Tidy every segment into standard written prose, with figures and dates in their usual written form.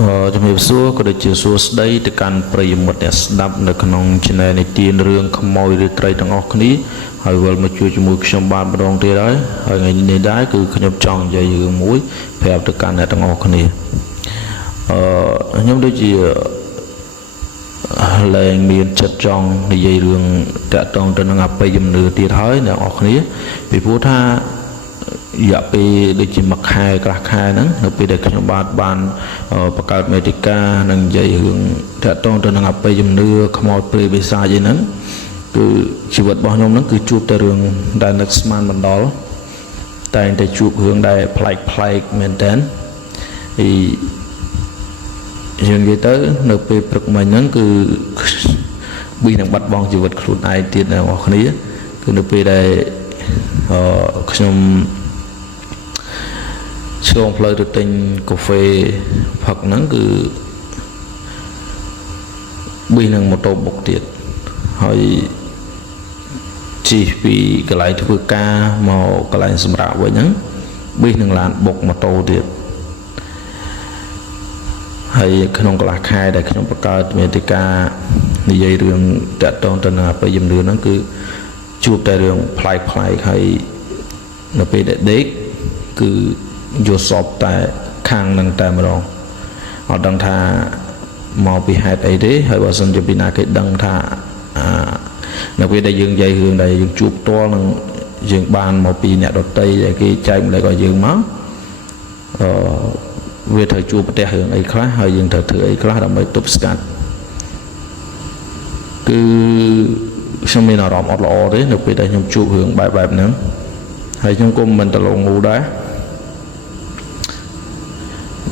ជំរាបសួរក៏ដូចជាសួស្តីទៅកាន់ប្រិយមិត្តអ្នកស្ដាប់នៅក្នុង channel នៃទានរឿងខ្មោចឬត្រីទាំងអស់គ្នាហើយវិលមកជួយជាមួយខ្ញុំបានម្ដងទៀតហើយថ្ងៃនេះដែរគឺខ្ញុំចង់និយាយរឿងមួយប្រាប់ទៅកាន់អ្នកទាំងអស់គ្នាខ្ញុំដូចជាលែងមានចិត្តចង់និយាយរឿងតាក់ទងទៅនឹងអបិយជំនឿទៀតហើយអ្នកនរគ្នាពីព្រោះថារយៈពេលដូចជាមួយខែកន្លះខែហ្នឹងនៅពេលដែលខ្ញុំបានបង្កើតមេតិកានិងនិយាយរឿងតាក់ទងទៅនឹងអបិយជំនឿខ្មោចព្រាយបិសាចអីហ្នឹងគឺជីវិតរបស់ខ្ញុំហ្នឹងគឺជួបតែរឿងដែលនឹកស្មានមិនដល់តែងតែជួបរឿងដែលប្លែកមែនតើយើងនិយាយទៅនៅពេលព្រឹកមិញហ្នឹងគឺប៊ីនឹងបាត់បង់ជីវិតខ្លួនឯងទៀតអ្នកនរគ្នាគឺនៅពេលដែលខ្ញុំឆ្លងផ្លូវទៅទិញកាហ្វេផឹកហ្នឹងគឺប៊ីនឹងម៉ូតូបុកទៀតហើយជិះពីកន្លែងធ្វើការមកកន្លែងសម្រាប់វិញហ្នឹងប៊ីនឹងឡានបុកម៉ូតូទៀតហើយក្នុងកន្លះខែដែលខ្ញុំបង្កើតមេតិកានិយាយរឿងតាក់ទងទៅនឹងអបិយជំនឿហ្នឹងគឺជួបតែរឿងប្លែកហើយនៅពេលដែលដេកគឺយល់សពតែខាងនឹងតែម្ដងអត់ដឹងថាមកពីហេតុអីទេហើយបើសិនជាពីណាគេដឹងថានៅពេលដែលយើងនិយាយរឿងដែលយើងជួបផ្ទាល់នឹងយើងបានមកពីអ្នកដតីដែលគេចែកម្លែកឲ្យយើងមកវាត្រូវជួបប្រទះរឿងអីខ្លះហើយយើងត្រូវធ្វើអីខ្លះដើម្បីទប់ស្កាត់គឺខ្ញុំមានអារម្មណ៍អត់ល្អទេនៅពេលដែលខ្ញុំជួបរឿងបែបហ្នឹងហើយខ្ញុំក៏មិនប្រឡងងូដែរ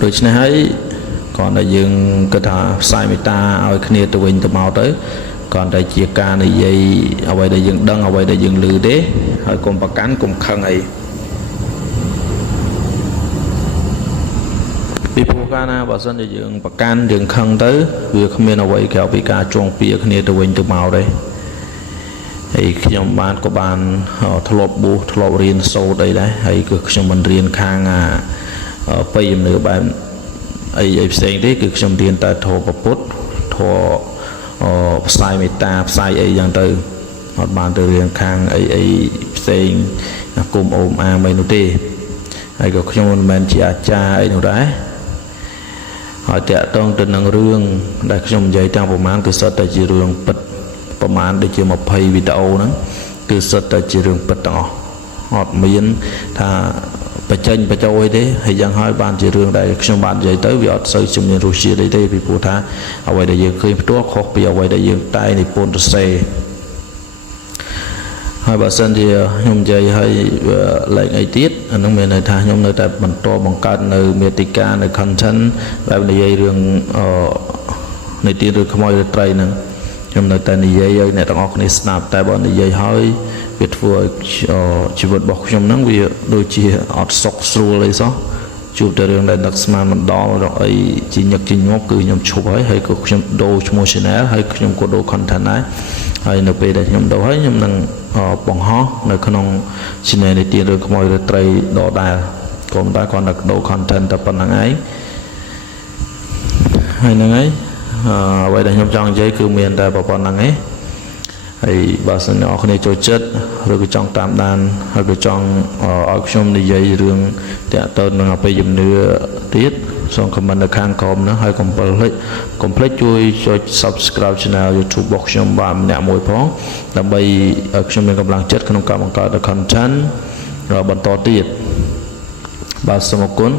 ដូច្នេះហើយគ្រាន់តែយើងគិតថាផ្សាយមេត្តាឲ្យគ្នាទៅវិញទៅមកទៅគ្រាន់តែជាការនិយាយអ្វីដែលយើងដឹងអ្វីដែលយើងឮទេហើយកុំប្រកាន់កុំខឹងអីពីព្រោះកាលណាបើសិនជាយើងប្រកាន់យើងខឹងទៅវាគ្មានអ្វីក្រៅពីការចងពៀគ្នាទៅវិញទៅមកទេហើយខ្ញុំក៏បានធ្លាប់បួសធ្លាប់រៀនសូត្រអីដែរហើយគឺខ្ញុំមិនរៀនខាងបិយជំនឿបែបអីផ្សេងទេគឺខ្ញុំរៀនតែធម៌ពុទ្ធធម៌ផ្សាយមេត្តាផ្សាយអីយ៉ាងទៅអត់បានទៅរៀនខាងអីផ្សេងគុំអូមអាមអីនោះទេហើយក៏ខ្ញុំមិនមែនជាអាចារ្យអីនោះដែរហើយតាក់ទងទៅនឹងរឿងដែលខ្ញុំនិយាយទាំងប្រហែលគឺសុទ្ធតែជារឿងពិតប្រហែលដូចជា20វីដេអូហ្នឹងគឺសុទ្ធតែជារឿងពិតទាំងអស់អត់មានថាបញ្ចេញបញ្ចូលអីទេហើយយ៉ាងហើយបានជារឿងដែលខ្ញុំបាននិយាយទៅវាអត់សូវជំនាញរុស្ស៊ីអីទេពីព្រោះថាអ្វីដែលយើងឃើញផ្ទាល់ខុសពីអ្វីដែលយើងតែនិពន្ធសរសេរហើយបើសិនជាខ្ញុំនិយាយឲ្យលេខអីទៀតអានោះមានន័យថាខ្ញុំនៅតែបន្តបង្កើតនៅមេតិកានៅ content បែបនិយាយរឿងនៃទីរឿងខ្មោចឬត្រីហ្នឹងខ្ញុំនៅតែនិយាយឲ្យអ្នកទាំងអស់គ្នាស្ដាប់តែបើនិយាយឲ្យវាធ្វើឲ្យជីវិតរបស់ខ្ញុំហ្នឹងវាដូចជាអត់សុខស្រួលអីសោះជួបតែរឿងដែលដឹកស្មានមិនដល់រកអីជាញឹកជាញាប់គឺខ្ញុំឈប់ហើយក៏ខ្ញុំដូរឈ្មោះ channel ហើយខ្ញុំក៏ដូរ content ដែរហើយនៅពេលដែលខ្ញុំដូរហើយខ្ញុំនឹងបង្ហោះនៅក្នុង channel នៃទានរឿងខ្មោចឬត្រីដដែលក៏មិនតែគ្រាន់តែដូរ content តែប៉ុណ្្នឹងឯងហើយហ្នឹងហើយអ្វីដែលខ្ញុំចង់និយាយគឺមានតែប៉ុណ្្នឹងឯងហើយបើសិនអ្នកនរគ្នាចូលចិត្តឬក៏ចង់តាមដានហើយក៏ចង់ឲ្យខ្ញុំនិយាយរឿងតាក់ទងនឹងអបិយជំនឿទៀតសូម comment នៅខាងក្រោមហ្នឹងហើយកុំភ្លេចជួយចុច subscribe channel YouTube របស់ខ្ញុំបាទម្នាក់មួយផងដើម្បីឲ្យខ្ញុំមានកម្លាំងចិត្តក្នុងការបង្កើត content បន្តទៀតបាទសូមអរគុណ